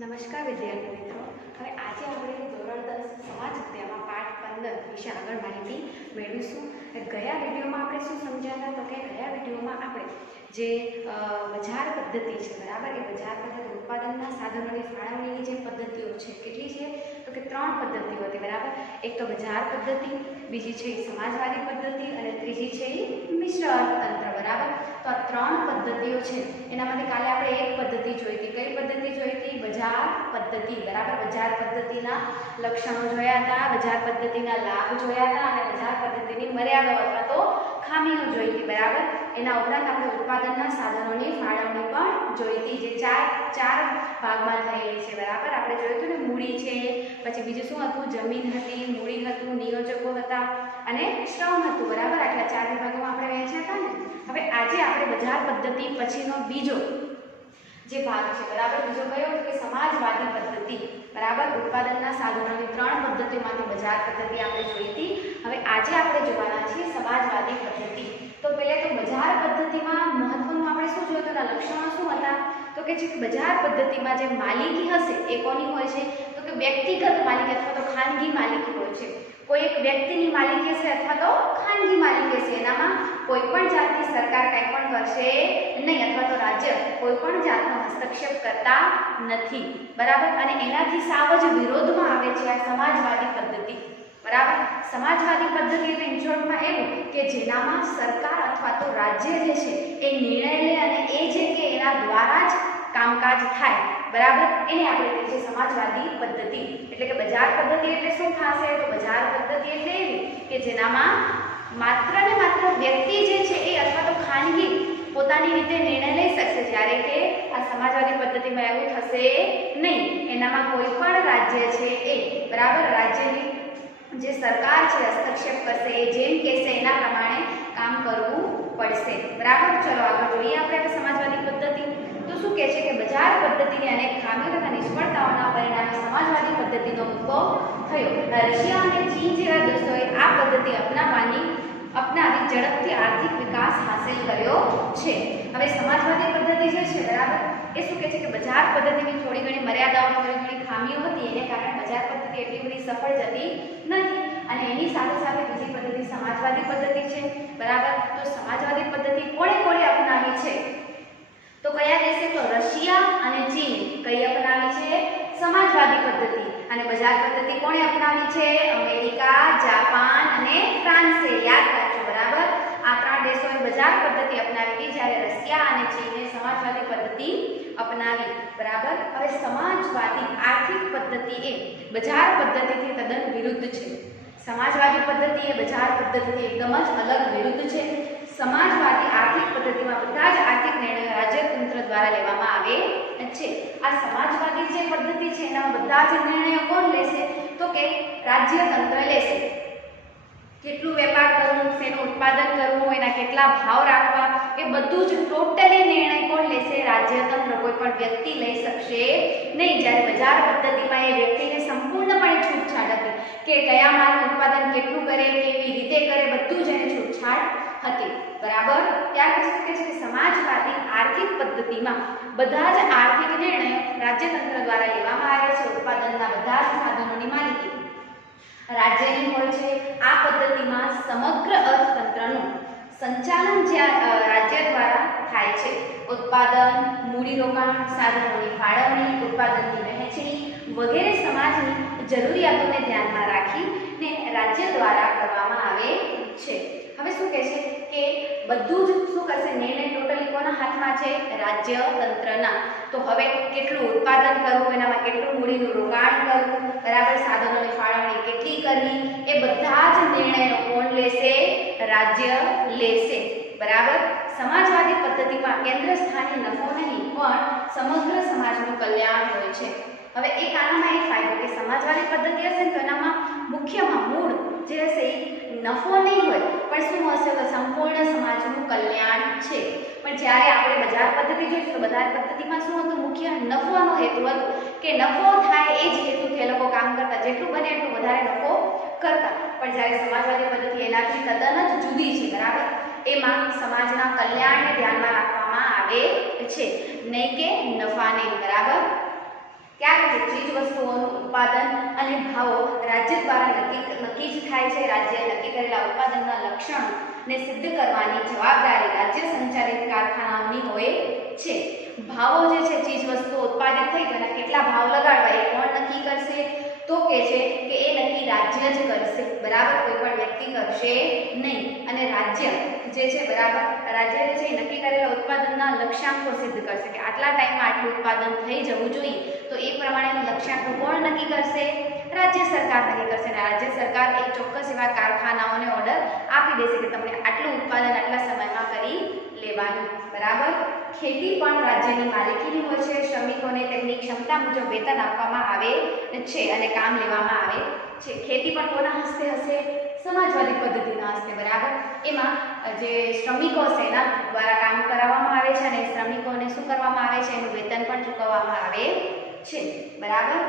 નમસ્કાર વિદ્યાર્થી મિત્રો, હવે આજે આપણે ધોરણ 10 સમાજ વિદ્યામાં પાઠ 15 વિશે આગળ માહિતી મેળવીશું. ગયા વિડીયોમાં આપણે શું સમજ્યા હતા? તો કે ગયા વિડીયોમાં આપણે જે બજાર પદ્ધતિ છે, બરાબર, એ બજાર પદ્ધતિ ઉત્પાદનના સાધનોની ફાળવણીની જે પદ્ધતિઓ છે કેટલી છે? તો કે 3 પદ્ધતિઓ હતી, બરાબર. એક તો બજાર પદ્ધતિ, બીજી છે સમાજવાદી પદ્ધતિ અને ત્રીજી છે મિશ્ર અર્થતંત્ર, બરાબર. તો આ 3 પદ્ધતિઓ છે એનામાંથી કાલે આપણે એક પદ્ધતિ જોઈ હતી. કઈ પદ્ધતિ જોઈ હતી? બજાર પદ્ધતિ, બરાબર. બજાર પદ્ધતિના લક્ષણો જોયા હતા, બજાર પદ્ધતિના લાભ જોયા હતા અને બજાર પદ્ધતિની મર્યાદાઓ અથવા તો ખામીઓ જોઈ હતી, બરાબર. એના ઉપરાંત આપણે ઉત્પાદનના સાધનોની ફાળવણી પણ જોઈ હતી, જે ચાર ભાગમાં થયેલી છે, બરાબર. આપણે જોયું હતું ને, મૂડી છે, પછી બીજું શું હતું? જમીન હતી, મૂડી હતું, નિયોજકો હતા અને શ્રમ હતું, બરાબર. આટલા 4 વિભાગોમાં આપણે વહેંચ્યા હતા ને. હવે આજે આપણે બજાર પદ્ધતિ પછીનો બીજો જે ભાગ છે, બરાબર, બીજો કયો? કે સમાજવાદી પદ્ધતિ, બરાબર. ઉત્પાદનના સાધનોની 3 પદ્ધતિઓમાંથી બજાર પદ્ધતિ આપણે જોઈ હતી. હવે આજે આપણે જોવાના છીએ સમાજવાદી પદ્ધતિ. તો પહેલા તો બજાર પદ્ધતિમાં મહત્વનું આપણે શું જોયું હતું? લક્ષણો શું હતા? તો કે જે બજાર પદ્ધતિમાં જે માલિકી હશે એ કોની હોય છે? તો કે વ્યક્તિગત માલિકી અથવા તો ખાનગી માલિકી હોય છે. કોઈ એક વ્યક્તિની માલિકી છે અથવા તો ખાનગી માલિકી છે. એનામાં કોઈ પણ જાતની સરકાર કંઈ પણ કરશે નહીં અથવા તો રાજ્ય કોઈ પણ જાતનો હસ્તક્ષેપ કરતા નથી, બરાબર. અને એનાથી સાવ જ વિરોધમાં આવે છે આ સમાજવાદી પદ્ધતિ, બરાબર. સમાજવાદી પદ્ધતિ એટલે ઇન્શોર્ટમાં એવું કે જેનામાં સરકાર અથવા તો રાજ્ય જે છે એ નિર્ણય લે અને એ જે કે એના દ્વારા જ કામકાજ થાય, બરાબર. એને આપણે કહીએ છીએ સમાજવાદી પદ્ધતિ. એટલે કે બજાર પદ્ધતિ એટલે શું થશે? તો બજાર પદ્ધતિ એટલે એવી કે જેનામાં માત્ર ને માત્ર વ્યક્તિ જે છે એ અથવા તો ખાનગી પોતાની રીતે નિર્ણય લઈ શકશે, જ્યારે કે આ સમાજવાદી પદ્ધતિમાં એવું થશે નહીં. એનામાં કોઈ પણ રાજ્ય છે એ, બરાબર, રાજ્યની જે સરકાર છે હસ્તક્ષેપ કરશે, એ જેમ કહેશે એના પ્રમાણે કામ કરવું પડશે, બરાબર. ચલો આગળ જોઈએ આપણે સમાજવાદી પદ્ધતિ. તો શું કહે છે કે બજાર પદ્ધતિની અનેક ખામીઓ તથા નિષ્ફળતાઓના પરિણામે સમાજવાદી પદ્ધતિનો ઉદ્ભવ થયો. રશિયા અને ચીન જેવા દેશોએ આ પદ્ધતિ અપનાવી ઝડપથી આર્થિક વિકાસ હાંસલ કર્યો છે. હવે સમાજવાદી પદ્ધતિ જે છે, બરાબર, એ શું કહે છે કે બજાર પદ્ધતિની થોડી ઘણી મર્યાદાઓ, થોડી ઘણી ખામીઓ હતી, એને કારણે બજાર પદ્ધતિ એટલી બધી સફળ જતી નથી. અને એની સાથે સાથે બીજી પદ્ધતિ સમાજવાદી પદ્ધતિ છે, બરાબર. તો સમાજવાદી પદ્ધતિ કોણે અપનાવી છે? તો કયા દેશે? તો રશિયા અને ચીન. કઈ અપનાવી છે? સમાજવાદી પદ્ધતિ. અને બજાર પદ્ધતિ કોણે અપનાવી છે? અમેરિકા, જાપાન અને ફ્રાન્સે. યાદ રાખજો, બરાબર. આ 3 દેશોએ બજાર પદ્ધતિ અપનાવી હતી, જ્યારે રશિયા અને ચીને સમાજવાદી પદ્ધતિ અપનાવી, બરાબર. હવે સમાજવાદી આર્થિક પદ્ધતિ એ બજાર પદ્ધતિથી તદ્દન વિરુદ્ધ છે. સમાજવાદી પદ્ધતિ એ બજાર પદ્ધતિથી એકદમ જ અલગ વિરુદ્ધ છે. સમાજવાદી આર્થિક પદ્ધતિમાં બધા જ આર્થિક નિર્ણયો રાજ્યતંત્ર દ્વારા લેવામાં આવે છે. આ સમાજવાદી જે પદ્ધતિ છે એનામાં બધા જ નિર્ણયો કોણ લેશે? તો કે રાજ્યતંત્ર લેશે. કેટલું વેપાર કરવું, શેનું ઉત્પાદન કરવું, એના કેટલા ભાવ રાખવા, એ બધું જ ટોટલી નિર્ણય કોણ લેશે? રાજ્યતંત્ર. કોઈ પણ વ્યક્તિ લઈ શકશે નહીં. જ્યારે બજાર પદ્ધતિમાં એ વ્યક્તિને સંપૂર્ણપણે છૂટછાટ હતી કે કયા માલનું ઉત્પાદન કેટલું કરે, કેવી રીતે કરે, બધું જ એને છૂટછાટ હતી, બરાબર. ત્યાર પછી શું કહે છે કે સમાજવાદી આર્થિક પદ્ધતિમાં બધા જ આર્થિક નિર્ણયો રાજ્યતંત્ર દ્વારા લેવામાં આવે છે. ઉત્પાદનના બધા જ સાધનોની માલિકી રાજ્યની હોય છે. આ પદ્ધતિમાં સમગ્ર અર્થતંત્રનું સંચાલન રાજ્ય દ્વારા થાય છે. ઉત્પાદન, મૂડીરોકાણ, સાધનોની ફાળવણી, ઉત્પાદનની વહેંચણી વગેરે સમાજની જરૂરિયાતોને ધ્યાનમાં રાખીને રાજ્ય દ્વારા કરવામાં આવે છે. હવે શું કહે છે કે બધું જ શું કરશે? નિર્ણય ટોટલી કોના હાથમાં છે? રાજ્યતંત્રના. તો હવે કેટલું ઉત્પાદન કરવું, એનામાં કેટલું મૂડીનું રોકાણ કરવું, બરાબર, સાધનોની ફાળવણી કેટલી કરવી, એ બધા જ નિર્ણયો કોણ લેશે? રાજ્ય લેશે, બરાબર. સમાજવાદી પદ્ધતિમાં કેન્દ્ર સ્થાને નફો નહીં પણ સમગ્ર સમાજનું કલ્યાણ હોય છે. હવે એક આનામાં એ ફાયદો કે સમાજવાદી પદ્ધતિ હશે ને તો એનામાં મુખ્યમાં મૂળ જે હશે એ નફો નહીં હોય પણ શું હશે? તો સંપૂર્ણ સમાજનું કલ્યાણ છે. પણ જ્યારે આપણે બજાર પદ્ધતિ જોઈશું તો બજાર પદ્ધતિમાં શું હતું? મુખ્ય નફોનો હેતુ હતો કે નફો થાય એ જ હેતુથી એ લોકો કામ કરતા, જેટલું બને એટલું વધારે નફો કરતા. પણ જ્યારે સમાજવાદી પદ્ધતિ એનાથી તદ્દન જ જુદી છે, બરાબર. એમાં સમાજના કલ્યાણને ધ્યાનમાં રાખવામાં આવે છે, નહીં કે નફાને, બરાબર. ત્યાર પછી ચીજ વસ્તુઓનું ઉત્પાદન અને ભાવો રાજ્ય દ્વારા નક્કી જ થાય છે. રાજ્ય નક્કી કરેલા ઉત્પાદનના લક્ષણોને સિદ્ધ કરવાની જવાબદારી રાજ્ય સંચાલિત કારખાનાઓની હોય છે. ભાવો જે છે ચીજ વસ્તુઓ ઉત્પાદિત થઈ તેના કેટલા ભાવ લગાડવા એ કોણ નક્કી કરશે? તો કે છે કે એ નક્કી રાજ્ય જ કરશે, બરાબર, કોઈ પણ વ્યક્તિ કરશે નહીં. અને રાજ્ય જે છે, બરાબર, રાજ્ય જે છે એ નક્કી કરેલા ઉત્પાદનના લક્ષ્યાંકો સિદ્ધ કરશે કે આટલા ટાઈમમાં આટલું ઉત્પાદન થઈ જવું જોઈએ. તો એ પ્રમાણેના લક્ષ્યાંકો કોણ નક્કી કરશે? રાજ્ય સરકાર નક્કી કરશે. અને રાજ્ય સરકાર એક ચોક્કસ એવા કારખાનાઓને ઓર્ડર આપી દેશે કે તમને આટલું ઉત્પાદન આટલા સમયમાં કરી લેવાનું, બરાબર. ખેતી પણ રાજ્યની માલિકીની હોય છે. શ્રમિકોને તેમની ક્ષમતા મુજબ વેતન આપવામાં આવે છે અને કામ લેવામાં આવે છે. ખેતી પણ કોના હસ્તે હશે? સમાજવાદી પદ્ધતિના હસ્તે, બરાબર. એમાં જે શ્રમિકો છે એના દ્વારા કામ કરાવવામાં આવે છે અને શ્રમિકોને શું કરવામાં આવે છે? એનું વેતન પણ ચૂકવવામાં આવે છે, બરાબર.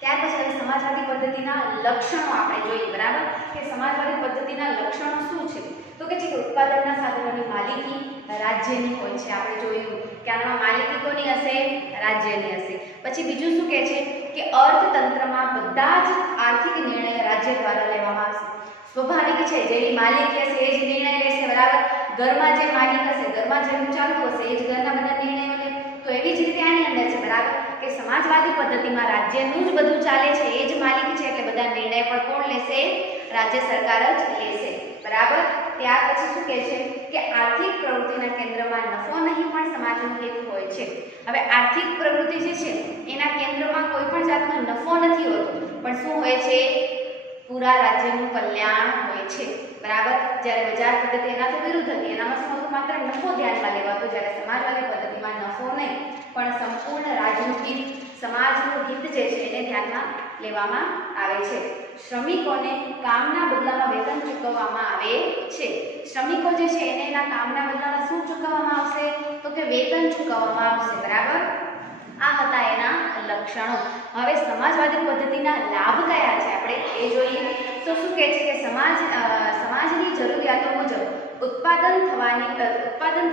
ત્યાર પછી સમાજવાદી પદ્ધતિના લક્ષણો આપણે જોઈએ, બરાબર, કે સમાજવાદી પદ્ધતિના લક્ષણો શું છે? તો કે છે કે ઉત્પાદનના સાધનોની માલિકી રાજ્યની હોય છે. આપણે જોયું કે આમાં માલિકી કોની હશે? રાજ્યની હશે. પછી બીજું શું કહે છે કે અર્થતંત્રમાં બધા જ આર્થિક નિર્ણય રાજ્ય દ્વારા લેવામાં આવશે. સ્વાભાવિક છે, જેની માલિકી હશે એ જ નિર્ણય લેશે, બરાબર. ઘરમાં જે માલિક હશે, ઘરમાં જેનું ચાલતું હશે એ જ ઘરના બધા નિર્ણયો લે. તો એવી જ રીતે આની અંદર છે, બરાબર, કે સમાજવાદી પદ્ધતિમાં રાજ્યનું જ બધું ચાલે છે, એ જ માલિકી છે, એટલે બધા નિર્ણય પણ કોણ લેશે? રાજ્ય સરકાર જ લેશે, બરાબર. ત્યાર પછી શું કહે છે કે આર્થિક પ્રવૃત્તિના કેન્દ્રમાં નફો નહીં પણ સમાજનું હિત હોય છે. હવે આર્થિક પ્રવૃત્તિ જે છે એના કેન્દ્રમાં કોઈ પણ જાતનો નફો નથી હોતો, પણ શું હોય છે? પૂરા રાજ્યનું કલ્યાણ હોય છે, બરાબર. જ્યારે બજાર પદ્ધતિ એનાથી વિરુદ્ધ હતી, એનામાં શું હતું? માત્ર નફો ધ્યાનમાં લેવાતો. જ્યારે સમાજવાદી પદ્ધતિમાં નફો નહીં પણ સંપૂર્ણ રાજ્યનું હિત, સમાજનું હિત જે છે એને ધ્યાનમાં લેવામાં આવે છે. શ્રમિકોને કામના બદલામાં વેતન ચૂકવવામાં આવે છે. શ્રમિકો જે છે એને એના કામના બદલામાં શું ચૂકવવામાં આવશે? તો કે વેતન ચૂકવવામાં આવશે, બરાબર. આ હતા એના લક્ષણો. હવે સમાજવાદી પદ્ધતિના લાભ કયા છે આપણે એ જોઈએ. તો શું કહે છે કે સમાજની જરૂરિયાતો મુજબ ઉત્પાદન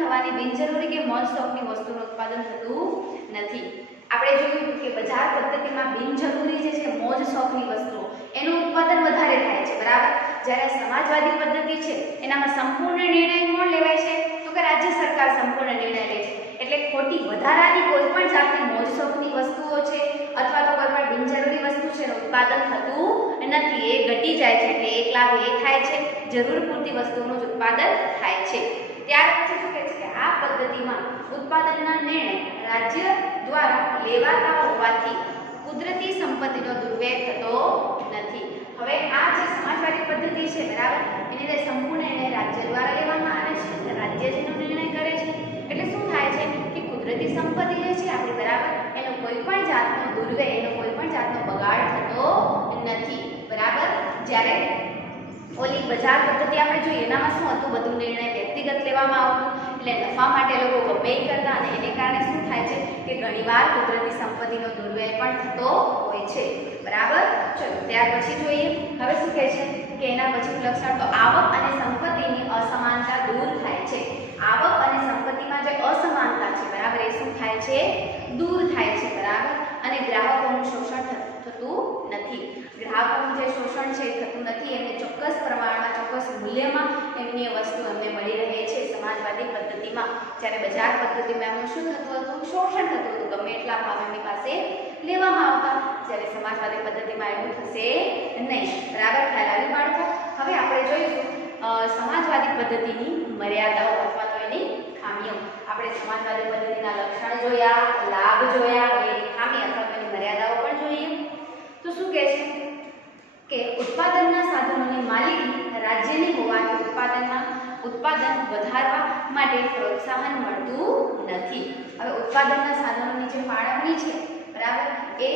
થવાની બિનજરૂરી કે મોજ શોખની વસ્તુનું ઉત્પાદન થતું નથી. આપણે જોયું કે બજાર પદ્ધતિમાં બિનજરૂરી જે છે મોજ શોખની વસ્તુઓ એનું ઉત્પાદન વધારે થાય છે, બરાબર. જ્યારે સમાજવાદી પદ્ધતિ છે એનામાં સંપૂર્ણ નિર્ણય કોણ લેવાય છે? તો કે રાજ્ય સરકાર સંપૂર્ણ નિર્ણય લે છે. એટલે ખોટી વધારાની કોઈ પણ જાતની મોજ શોખની વસ્તુઓ છે અથવા તો કોઈ પણ બિનજરૂરી વસ્તુ છે એનું ઉત્પાદન થતું નથી, એ ઘટી જાય છે. એટલે એક લાભ એ થાય છે, જરૂર પૂરતી વસ્તુઓનું જ ઉત્પાદન થાય છે. ત્યાર પછી શું કહે છે કે આ પદ્ધતિમાં ઉત્પાદનના નિર્ણય રાજ્ય દ્વારા લેવાતા હોવાથી કુદરતી સંપત્તિનો દુર્વ્યય થતો નથી. હવે આ જે સમાજવાદી પદ્ધતિ છે, બરાબર, એની અંદર સંપૂર્ણ નિર્ણય રાજ્ય દ્વારા લેવામાં આવે છે. રાજ્ય જેનો નિર્ણય કરે છે એટલે શું થાય છે કે કુદરતી સંપત્તિ જે છે આપણી, બરાબર, એનો કોઈ પણ જાતનો દુર્વ્યય, એનો કોઈ પણ જાતનો બગાડ થતો નથી, બરાબર. જ્યારે ઓલી બજાર પદ્ધતિ આપણે જોઈએ એનામાં શું હતું? બધું નિર્ણય વ્યક્તિગત લેવામાં આવતું, એટલે નફા માટે લોકો ગમે કરતા અને એને કારણે શું થાય છે કે ઘણીવાર કુદરતી સંપત્તિનો દુર્વ્યય પણ થતો હોય છે, બરાબર. ચલો ત્યાર પછી જોઈએ. હવે શું કહે છે કે એના પછીનું લક્ષણ તો આવક અને સંપત્તિની અસમાનતા દૂર થાય છે. આવક અને સંપત્તિમાં જે અસમાનતા છે, બરાબર, એ શું થાય છે? દૂર થાય છે, બરાબર. અને ગ્રાહકોનું શોષણ થતું નથી. ગ્રાહકોનું જે શોષણ છે એ થતું નથી. એમને ચોક્કસ પ્રમાણમાં, ચોક્કસ મૂલ્યમાં એમની વસ્તુ એમને મળી રહે છે સમાજવાદી પદ્ધતિમાં. જ્યારે બજાર પદ્ધતિમાં એમનું શું થતું હતું? શોષણ થતું હતું. ગમે એટલા ભાવ એમની પાસે લેવામાં આવતા. જ્યારે સમાજવાદી પદ્ધતિમાં એવું થશે નહીં, બરાબર. ખ્યાલ આવી બાળકો? હવે આપણે જોઈશું સમાજવાદી પદ્ધતિની મર્યાદાઓ અથવા તો એની ખામીઓ. આપણે સમાજવાદી પદ્ધતિના લક્ષણ જોયા, લાભ જોયા, હવે એની ખામી અથવા તો એની મર્યાદાઓ પણ જોઈએ. તો શું કહે છે કે ઉત્પાદનના સાધનોની માલિકી રાજ્યની હોવાથી ઉત્પાદન વધારવા માટે પ્રોત્સાહન મળતું નથી. હવે ઉત્પાદનના સાધનોની જે ફાળવણી છે, બરાબર, એ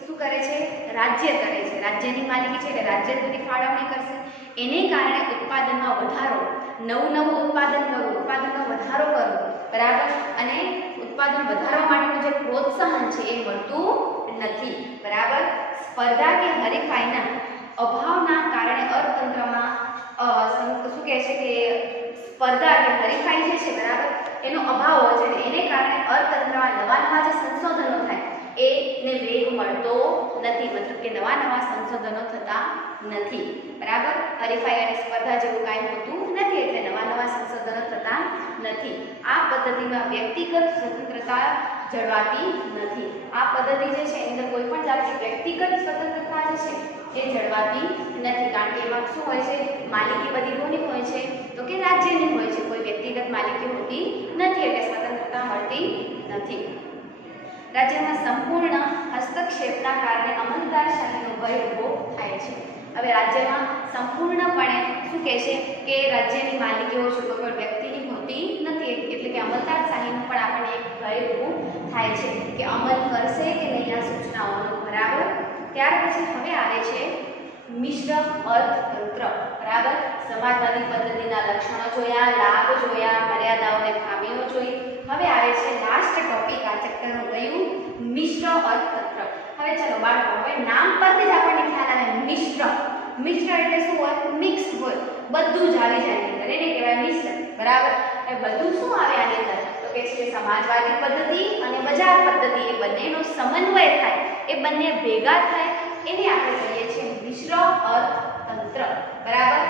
શું કરે છે? રાજ્ય કરે છે. રાજ્યની માલિકી છે એટલે રાજ્ય બધી ફાળવણી કરશે. એને કારણે ઉત્પાદનમાં વધારો, નવું ઉત્પાદન કરવું, ઉત્પાદનનો વધારો કરવો, બરાબર, અને ઉત્પાદન વધારવા માટેનું જે પ્રોત્સાહન છે એ મળતું નથી, બરાબર. સ્પર્ધા કે હરીફાઈના અભાવના કારણે અર્થતંત્રમાં શું કહે છે કે સ્પર્ધા કે હરીફાઈ જે છે, બરાબર, એનો અભાવ હોય છે. એને કારણે અર્થતંત્રમાં નવા જે સંશોધનો થાય એ ને વેગ મળતો નથી, મતલબ કે નવા નવા સંશોધનો થતા નથી, બરાબર. હરીફાઈ અને સ્પર્ધા જેવું કાંઈ હોતું નથી, એટલે નવા નવા સંશોધનો થતા નથી. આ પદ્ધતિમાં વ્યક્તિગત સ્વતંત્રતા જળવાતી નથી. આ પદ્ધતિ જે છે એની અંદર કોઈ પણ જાતની વ્યક્તિગત સ્વતંત્રતા જે છે એ જળવાતી નથી, કારણ કે એમાં શું હોય છે, માલિકી બધી કોની હોય છે, તો કે રાજ્યની હોય છે. કોઈ વ્યક્તિગત માલિકી હોતી નથી, એટલે સ્વતંત્રતા મળતી નથી. રાજ્યમાં સંપૂર્ણ હસ્તક્ષેપના કારણે અમલદારશાહીનો ભય ઊભો થાય છે. હવે રાજ્યમાં સંપૂર્ણપણે શું કહે છે કે રાજ્યની માલિકીઓ છે કોઈ પણ વ્યક્તિની હોતી નથી, એટલે કે અમલદારશાહીનો પણ આપણને એક ભય ઊભું થાય છે કે અમલ કરશે કે નહીં આ સૂચનાઓનો, બરાબર. ત્યાર પછી હવે આવે છે મિશ્ર અર્થતંત્ર, બરાબર. સમાજવાદી પદ્ધતિના લક્ષણો જોયા, લાભ જોયા, મર્યાદાઓ અને ખામીઓ જોઈ. હવે આવે છે લાસ્ટ ટોપિક આ ચેપ્ટરનું કયું, મિશ્ર અર્થતંત્ર. હવે ચલો બાળકો, હવે નામ પરથી જ આપણને ખ્યાલ આવે મિશ્ર. મિશ્ર એટલે શું હોય, મિક્સ હોય, બધું જ આવી જાય એની અંદર, એને કહેવાય મિશ્ર, બરાબર. એ બધું શું આવે આની અંદર, તો કે છે સમાજવાદી પદ્ધતિ અને બજાર પદ્ધતિ, એ બંનેનો સમન્વય થાય, એ બંને ભેગા થાય, એને આપણે કહીએ છીએ મિશ્ર અર્થતંત્ર, બરાબર.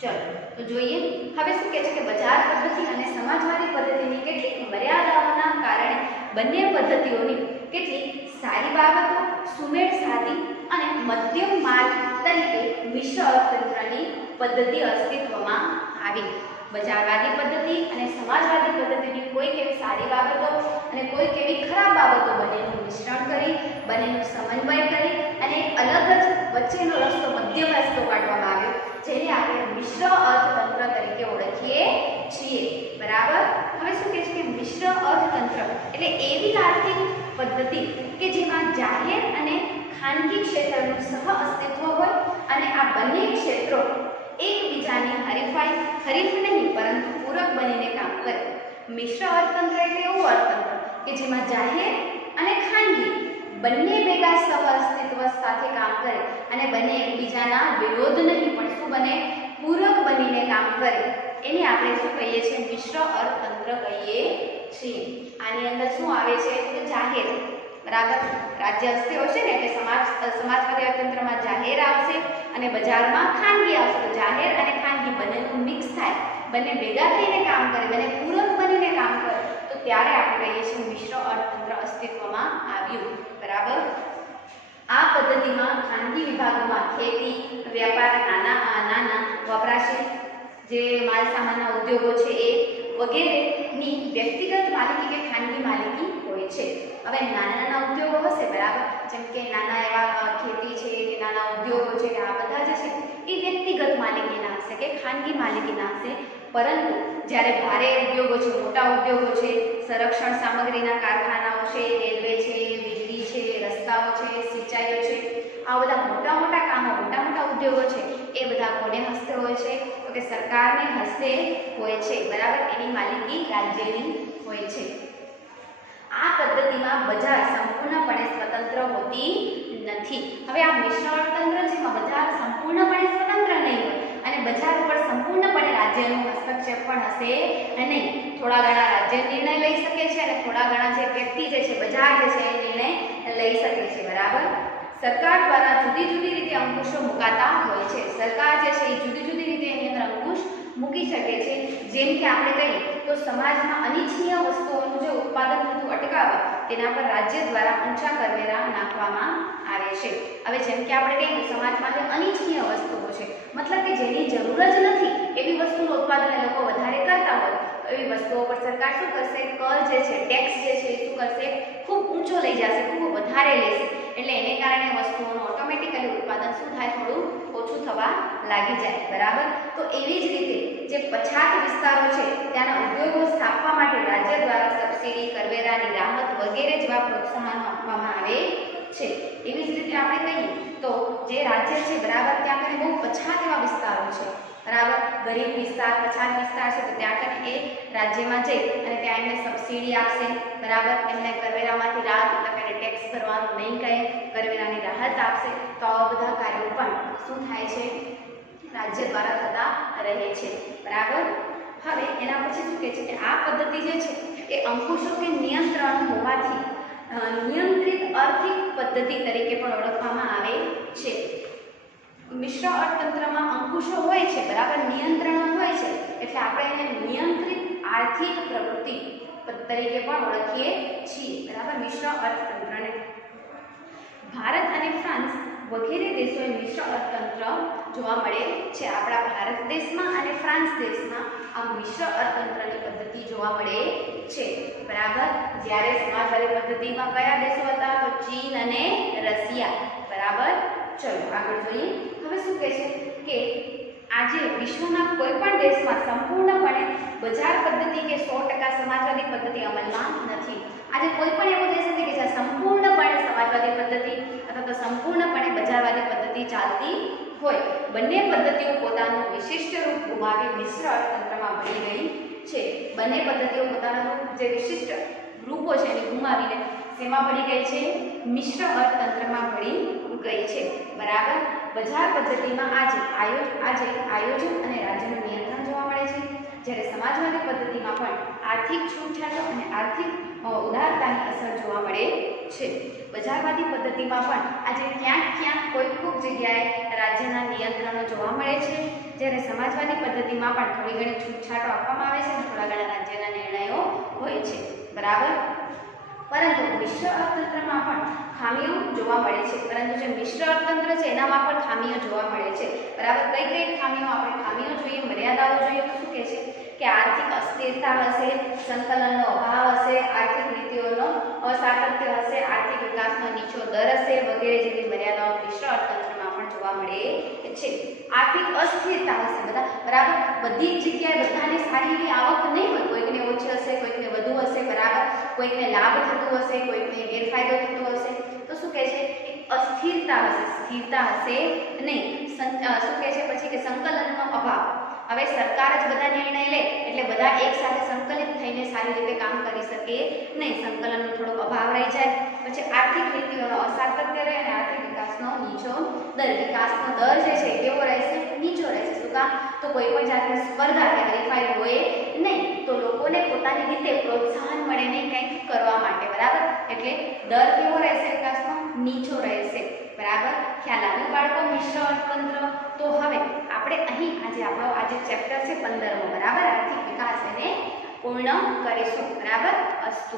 ચલો તો જોઈએ હવે શું કહે છે કે બજાર પદ્ધતિ અને સમાજવાદી પદ્ધતિની કેટલીક મર્યાદાઓના કારણે બંને પદ્ધતિઓની કેટલીક સારી બાબતો, સુમેળ સાધી અને મધ્યમ માર્ગ તરીકે મિશ્ર અર્થતંત્રની પદ્ધતિ અસ્તિત્વમાં આવી. બજારવાદી પદ્ધતિ અને સમાજવાદી પદ્ધતિની કોઈક એવી સારી બાબતો અને કોઈક એવી ખરાબ બાબતો બંનેનું મિશ્રણ કરી, બંનેનો સમન્વય કરી અને એક અલગ જ વચ્ચેનો રસ્તો, મધ્યમ રસ્તો કાઢવામાં આવ્યો, જેને આપણે મિશ્ર અર્થતંત્ર તરીકે ઓળખીએ છીએ, બરાબર. હવે શું કહે છે કે મિશ્ર અર્થતંત્ર એટલે એવી આર્થિક પદ્ધતિ કે જેમાં જાહેર અને ખાનગી ક્ષેત્રનું સહ અસ્તિત્વ હોય અને આ બંને ક્ષેત્રો એકબીજાની હરીફ નહીં પરંતુ પૂરક બનીને કામ કરે. મિશ્ર અર્થતંત્ર એટલે એવું અર્થતંત્ર કે જેમાં જાહેર અને ખાનગી બંને ભેગા સહ અસ્તિત્વ સાથે કામ કરે અને બંને એકબીજાના વિરોધ નહીં પણ શું બને, પૂરક બનીને કામ કરે, એને આપણે શું કહીએ છીએ, મિશ્ર અર્થતંત્ર કહીએ છીએ. આની અંદર શું આવે છે તો જાહેર, બરાબર. રાજ્ય અસ્તિત્વ છે ને એટલે સમાજવાદી અર્થતંત્રમાં જાહેર આવશે અને બજારમાં ખાનગી આવશે. તો જાહેર અને ખાનગી બંનેનું મિક્સ થાય, બંને ભેગા થઈને કામ કરે, બંને પૂરક બનીને કામ કરે, તો ત્યારે આપણે કહીએ છીએ મિશ્ર અર્થતંત્ર અસ્તિત્વમાં આવ્યું, બરાબર. આ પદ્ધતિમાં ખાનગી વિભાગોમાં ખેતી, વ્યાપાર, નાના વપરાશી જે માલસામાનના ઉદ્યોગો છે એ વગેરેની વ્યક્તિગત માલિકી કે ખાનગી માલિકી હોય છે. હવે નાના ઉદ્યોગો હશે, બરાબર, જેમ કે નાના એવા ખેતી છે કે નાના ઉદ્યોગો છે, આ બધા જે છે એ વ્યક્તિગત માલિકીના હશે કે ખાનગી માલિકીના હશે. પરંતુ જ્યારે ભારે ઉદ્યોગો છે, મોટા ઉદ્યોગો છે, સંરક્ષણ સામગ્રીના કારખાનાઓ છે, રેલવે છે, વીજળી છે, રસ્તાઓ છે, સિંચાઈઓ છે, આ બધા મોટા કામો, મોટા ઉદ્યોગો છે, એ બધા કોને હસ્તે હોય છે તો કે સરકારને હસ્તે હોય છે, બરાબર. એની માલિકી રાજ્યની હોય છે. આ પદ્ધતિમાં બજાર સંપૂર્ણપણે સ્વતંત્ર હોતી નથી. હવે આ મિશ્ર અર્થતંત્ર જેમાં બજાર સંપૂર્ણપણે સ્વતંત્ર નહીં હોય અને બજાર ઉપર સંપૂર્ણપણે રાજ્યનો હસ્તક્ષેપ પણ હશે નહીં. થોડા ઘણા રાજ્ય નિર્ણય લઈ શકે છે અને થોડા ઘણા જે વ્યક્તિ જે છે, બજાર જે છે એ નિર્ણય લઈ શકે છે, બરાબર. સરકાર દ્વારા જુદી રીતે અંકુશો મુકાતા હોય છે. સરકાર જે છે એ જુદી રીતે એની અંદર અંકુશ મૂકી શકે છે. જેમ કે આપણે કહીએ તો સમાજમાં અનિચ્છનીય વસ્તુઓનું જે ઉત્પાદન થતું અટકાવવા તેના પર રાજ્ય દ્વારા ઊંચા કરવેરા નાખવામાં આવે છે. હવે જેમ કે આપણે કહીએ તો સમાજમાં જે અનિચ્છનીય વસ્તુઓ છે, મતલબ કે જેની જરૂર જ નથી એવી વસ્તુનું ઉત્પાદન એ લોકો વધારે કરતા હોય, એવી વસ્તુઓ પર સરકાર શું કરશે, કર જે છે, ટેક્સ જે છે એ શું કરશે, ખૂબ ઊંચો લઈ જશે, ખૂબ વધારે લેશે. એટલે એને કારણે વસ્તુઓનું ઓટોમેટિકલી ઉત્પાદન શું થાય, થોડું ઓછું થવા લાગી જાય, બરાબર. તો એવી જ રીતે જે પછાત વિસ્તારો છે ત્યાંના ઉદ્યોગો સ્થાપવા માટે રાજ્ય દ્વારા સબસિડી, કરવેરાની રાહત વગેરે જેવા પ્રોત્સાહનો આપવામાં આવે છે. એવી જ રીતે આપણે કહીએ તો જે રાજ્ય છે, બરાબર, ત્યાં આગળ બહુ પછાત એવા વિસ્તારો છે, બરાબર, ગરીબ વિસ્તાર, પછાત વિસ્તાર છે, તો ત્યાં આગળ એ રાજ્યમાં જઈ અને ત્યાં એમને સબસિડી આપશે, બરાબર, એમને કરવેરામાંથી રાહત, એટલે કે ટેક્સ ભરવાનું નહીં કહે, કરવેરાની રાહત આપશે. તો આવા બધા કાર્યો પણ શું થાય છે, રાજ્ય દ્વારા થતા રહે છે, બરાબર. હવે એના પછી શું કહે છે કે આ પદ્ધતિ જે છે એ અંકુશો કે નિયંત્રણ હોવાથી નિયંત્રિત આર્થિક પદ્ધતિ તરીકે પણ ઓળખવામાં આવે છે. મિશ્ર અર્થતંત્રમાં અંકુશો હોય છે, બરાબર, નિયંત્રણો હોય છે, એટલે આપણે એને નિયંત્રિત આર્થિક પ્રવૃત્તિ તરીકે પણ ઓળખીએ છીએ, બરાબર, મિશ્ર અર્થતંત્રને. ભારત અને ફ્રાન્સ વગેરે દેશોએ મિશ્ર અર્થતંત્ર જોવા મળે છે. આપણા ભારત દેશમાં અને ફ્રાન્સ દેશમાં આ મિશ્ર અર્થતંત્રની પદ્ધતિ જોવા મળે છે, બરાબર. જ્યારે સમાજવાદી પદ્ધતિમાં કયા દેશો હતા? તો ચીન અને રશિયા, બરાબર. ચલો આગળ જોઈએ. હવે શું કહે છે કે આજે વિશ્વના કોઈ પણ દેશમાં સંપૂર્ણપણે બજાર પદ્ધતિ કે 100% સમાજવાદી પદ્ધતિ અમલમાં નથી. આજે કોઈ પણ એવો દેશ નથી કે જ્યાં સંપૂર્ણપણે સમાજવાદી પદ્ધતિ અથવા તો સંપૂર્ણપણે બજારવાદી પદ્ધતિ ચાલતી હોય. બંને પદ્ધતિઓ પોતાનું વિશિષ્ટ રૂપ ગુમાવી મિશ્ર અર્થતંત્રમાં ભળી ગઈ છે. બંને પદ્ધતિઓ પોતાનું જે વિશિષ્ટ રૂપો છે એને ગુમાવીને શેમાં ભળી ગઈ છે? મિશ્ર અર્થતંત્રમાં ભળી ગઈ છે, બરાબર. બજાર પદ્ધતિમાં આજે આયોજન અને રાજ્યનું નિયંત્રણ જોવા મળે છે, જ્યારે સમાજવાદી પદ્ધતિમાં પણ આર્થિક છૂટછાટો અને આર્થિક ઉદારતાની અસર જોવા મળે છે. બજારવાદી પદ્ધતિમાં પણ આજે ક્યાંક કોઈ જગ્યાએ રાજ્યના નિયંત્રણો જોવા મળે છે, જ્યારે સમાજવાદી પદ્ધતિમાં પણ થોડી ઘણી છૂટછાટો આપવામાં આવે છે અને થોડા ઘણા રાજ્યના નિર્ણયો હોય છે, બરાબર. પરંતુ મિશ્ર અર્થતંત્રમાં પણ ખામીઓ જોવા મળે છે. પરંતુ જે મિશ્ર અર્થતંત્ર છે એનામાં પણ ખામીઓ જોવા મળે છે, બરાબર. કઈ ખામીઓ? આપણે ખામીઓ જોઈએ, મર્યાદાઓ જોઈએ તો શું કહે છે કે આર્થિક અસ્થિરતા હશે, સંકલનનો અભાવ હશે, આર્થિક નીતિઓનો અસાતત્ય હશે, આર્થિક વિકાસનો નીચો દર હશે વગેરે જેવી મર્યાદાઓ મિશ્ર અર્થતંત્રમાં પણ જોવા મળે છે. આર્થિક અસ્થિરતા હશે, બરાબર. બધી જ જગ્યાએ બધાને સારી એવી આવક નહીં હોય, કોઈકને ઓછી હશે, કોઈકને વધુ હશે, બરાબર. કોઈકને લાભ થતો હશે, કોઈકને ગેરફાયદો થતો હશે. તો શું કહે છે? અસ્થિરતા હશે, સ્થિરતા હશે નહીં. શું કહે છે પછી કે સંકલનનો અભાવ. હવે સરકાર જ બધા નિર્ણય લે એટલે બધા એક સાથે સંકલિત થઈને સારી રીતે કામ કરી શકે નહીં. સંકલનનો થોડોક અભાવ રહી જાય. પછી આર્થિક નીતિઓનો અસાતત્ય રહે અને આર્થિક વિકાસનો નીચો દર. વિકાસનો દર જે છે કેવો રહેશે? નીચો રહેશે. શું કામ? તો કોઈ પણ જાતની સ્પર્ધા કે હરીફાઈ હોય નહીં, તો લોકોને પોતાની રીતે પ્રોત્સાહન મળે નહીં કંઈક કરવા માટે, બરાબર. એટલે દર કેવો રહેશે? વિકાસનો નીચો રહેશે, બરાબર. ખ્યાલ આવ્યો બાળકો? મિશ્ર અર્થતંત્ર. તો હવે આપણે અહીં આજે ચેપ્ટર છે 15મો, બરાબર, આર્થિક વિકાસ એને પૂર્ણ કરીશું, બરાબર. અસ્તુ.